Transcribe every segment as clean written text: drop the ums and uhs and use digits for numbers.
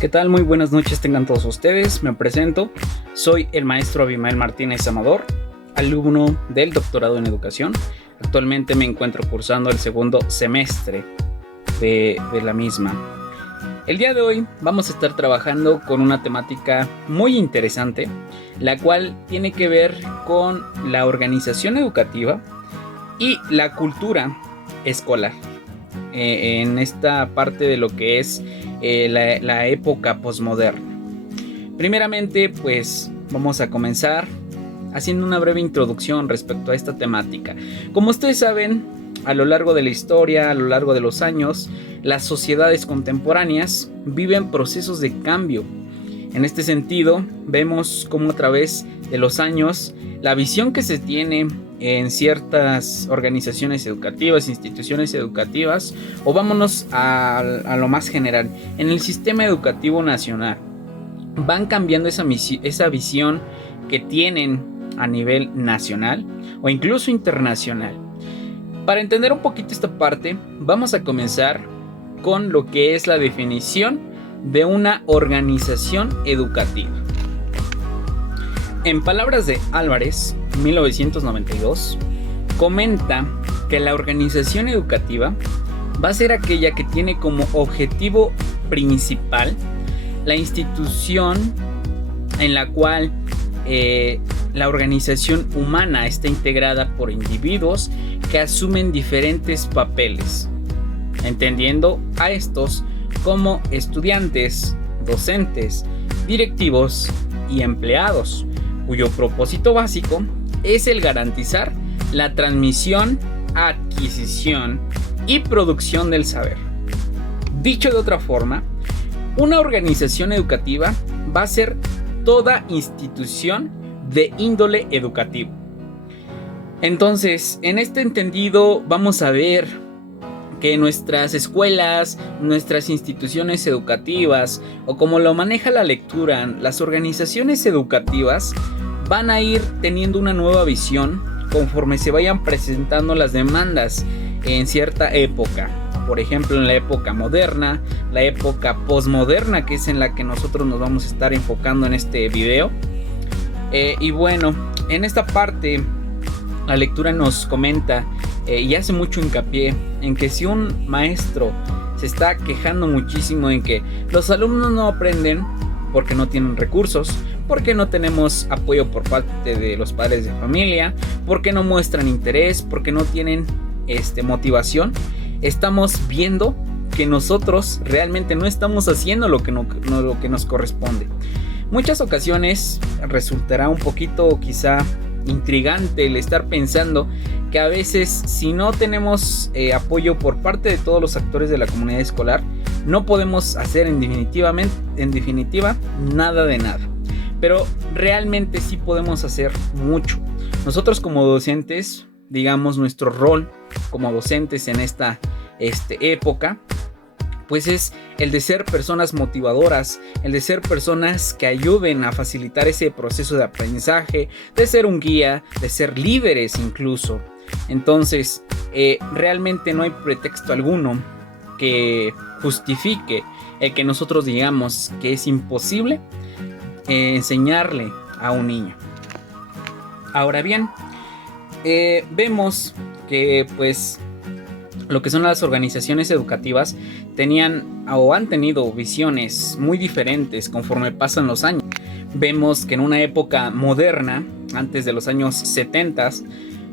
¿Qué tal? Muy buenas noches tengan todos ustedes. Me presento. Soy el maestro Abimael Martínez Amador, alumno del doctorado en educación. Actualmente me encuentro cursando el segundo semestre de la misma. El día de hoy vamos a estar trabajando con una temática muy interesante, la cual tiene que ver con la organización educativa y la cultura escolar. En esta parte de lo que es la época posmoderna. Primeramente, pues vamos a comenzar haciendo una breve introducción respecto a esta temática. Como ustedes saben, a lo largo de la historia, a lo largo de los años, las sociedades contemporáneas viven procesos de cambio. En este sentido, vemos cómo a través de los años, la visión que se tiene en ciertas organizaciones educativas, instituciones educativas, o vámonos a lo más general, en el sistema educativo nacional, van cambiando esa visión que tienen a nivel nacional o incluso internacional. Para entender un poquito esta parte, vamos a comenzar con lo que es la definición de una organización educativa. En palabras de Álvarez, 1992, comenta que la organización educativa va a ser aquella que tiene como objetivo principal la institución en la cual la organización humana está integrada por individuos que asumen diferentes papeles, entendiendo a estos como estudiantes, docentes, directivos y empleados, cuyo propósito básico es el garantizar la transmisión, adquisición y producción del saber. Dicho de otra forma, una organización educativa va a ser toda institución de índole educativo. Entonces, en este entendido, vamos a ver que nuestras escuelas, nuestras instituciones educativas, o como lo maneja la lectura, las organizaciones educativas van a ir teniendo una nueva visión conforme se vayan presentando las demandas en cierta época. Por ejemplo, en la época moderna, la época posmoderna, que es en la que nosotros nos vamos a estar enfocando en este video. Y bueno, en esta parte la lectura nos comenta y hace mucho hincapié en que si un maestro se está quejando muchísimo en que los alumnos no aprenden porque no tienen recursos, porque no tenemos apoyo por parte de los padres de familia, porque no muestran interés, porque no tienen motivación, estamos viendo que nosotros realmente no estamos haciendo lo que nos corresponde. Muchas ocasiones resultará un poquito quizá intrigante el estar pensando que a veces si no tenemos apoyo por parte de todos los actores de la comunidad escolar, no podemos hacer en definitiva nada de nada. Pero realmente sí podemos hacer mucho. Nosotros como docentes, digamos, nuestro rol como docentes en esta época, pues es el de ser personas motivadoras, el de ser personas que ayuden a facilitar ese proceso de aprendizaje, de ser un guía, de ser líderes incluso. Entonces, realmente no hay pretexto alguno que justifique el que nosotros digamos que es imposible enseñarle a un niño. Ahora bien, vemos que pues lo que son las organizaciones educativas tenían o han tenido visiones muy diferentes conforme pasan los años. Vemos que en una época moderna, antes de los años 70,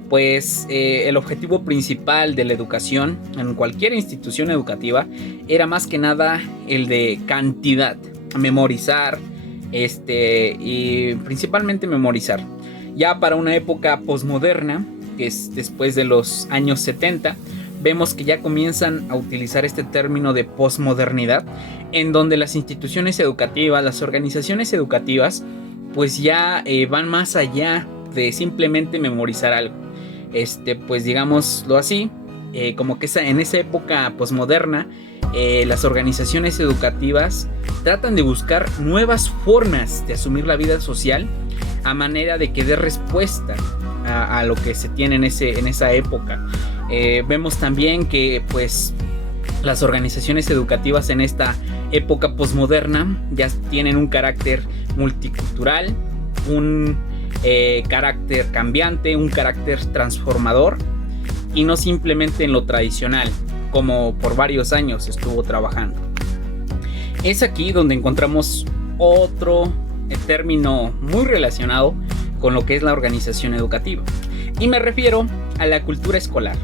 pues el objetivo principal de la educación en cualquier institución educativa era más que nada el de cantidad, memorizar, y principalmente memorizar. Ya para una época posmoderna, que es después de los años 70, vemos que ya comienzan a utilizar este término de posmodernidad, en donde las instituciones educativas, las organizaciones educativas, pues ya van más allá de simplemente memorizar algo. Pues digámoslo así, como que en esa época posmoderna, las organizaciones educativas tratan de buscar nuevas formas de asumir la vida social a manera de que dé respuesta a lo que se tiene en esa época. Vemos también que pues Las organizaciones educativas en esta época posmoderna ya tienen un carácter multicultural, un carácter cambiante, un carácter transformador, y no simplemente en lo tradicional, como por varios años estuvo trabajando. Es aquí donde encontramos otro término muy relacionado con lo que es la organización educativa, y me refiero a la cultura escolar.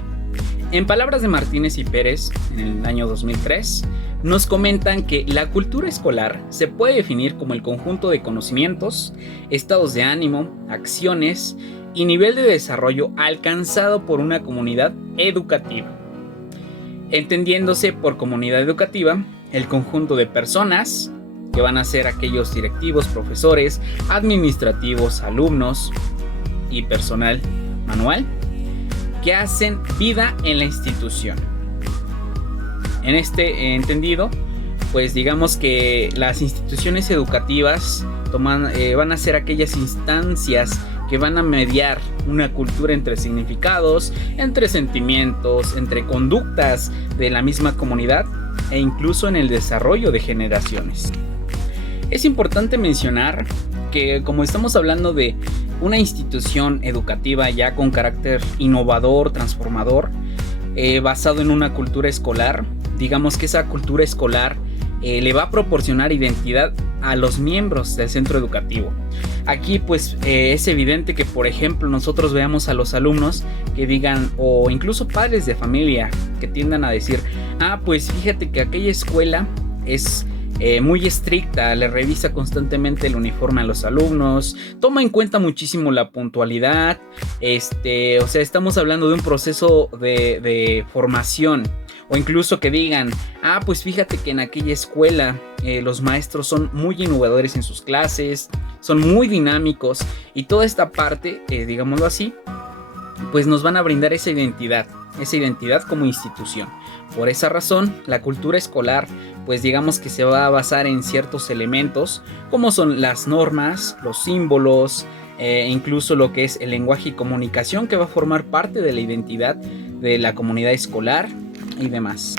En palabras de Martínez y Pérez, en el año 2003, nos comentan que la cultura escolar se puede definir como el conjunto de conocimientos, estados de ánimo, acciones y nivel de desarrollo alcanzado por una comunidad educativa. Entendiéndose por comunidad educativa el conjunto de personas, que van a ser aquellos directivos, profesores, administrativos, alumnos y personal manual, que hacen vida en la institución. En este entendido, pues digamos que las instituciones educativas van a ser aquellas instancias que van a mediar una cultura entre significados, entre sentimientos, entre conductas de la misma comunidad e incluso en el desarrollo de generaciones. Es importante mencionar que, como estamos hablando de una institución educativa ya con carácter innovador, transformador, basado en una cultura escolar, digamos que esa cultura escolar le va a proporcionar identidad a los miembros del centro educativo. Aquí pues es evidente que, por ejemplo, nosotros veamos a los alumnos que digan, o incluso padres de familia que tiendan a decir, pues fíjate que aquella escuela es muy estricta, le revisa constantemente el uniforme a los alumnos, toma en cuenta muchísimo la puntualidad, o sea, estamos hablando de un proceso de formación. O incluso que digan, pues fíjate que en aquella escuela los maestros son muy innovadores en sus clases, son muy dinámicos, y toda esta parte, digámoslo así, pues nos van a brindar esa identidad como institución. Por esa razón, la cultura escolar, pues digamos que se va a basar en ciertos elementos, como son las normas, los símbolos, incluso lo que es el lenguaje y comunicación, que va a formar parte de la identidad de la comunidad escolar y demás.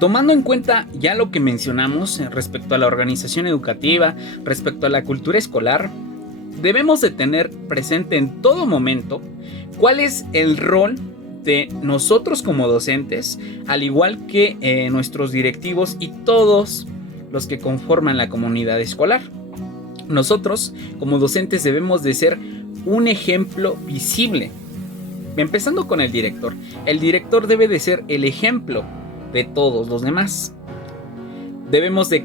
Tomando en cuenta ya lo que mencionamos respecto a la organización educativa, respecto a la cultura escolar, debemos de tener presente en todo momento cuál es el rol de nosotros como docentes, al igual que nuestros directivos y todos los que conforman la comunidad escolar. Nosotros como docentes debemos de ser un ejemplo visible. Empezando con el director. El director debe de ser el ejemplo de todos los demás. Debemos de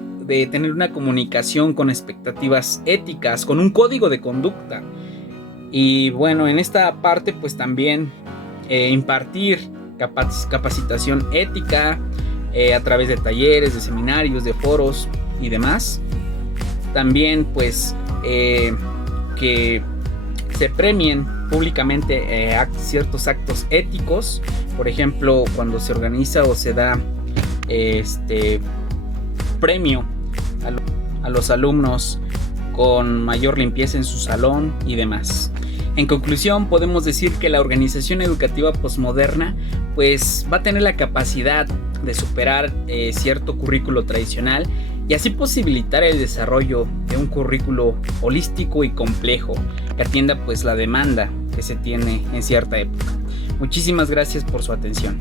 tener una comunicación con expectativas éticas, con un código de conducta. Y bueno, en esta parte pues también impartir capacitación ética a través de talleres, de seminarios, de foros y demás. También pues que se premien públicamente ciertos actos éticos, por ejemplo cuando se organiza o se da premio a los alumnos con mayor limpieza en su salón y demás. En conclusión, podemos decir que la organización educativa posmoderna pues va a tener la capacidad de superar cierto currículo tradicional y así posibilitar el desarrollo de un currículo holístico y complejo que atienda pues la demanda que se tiene en cierta época. Muchísimas gracias por su atención.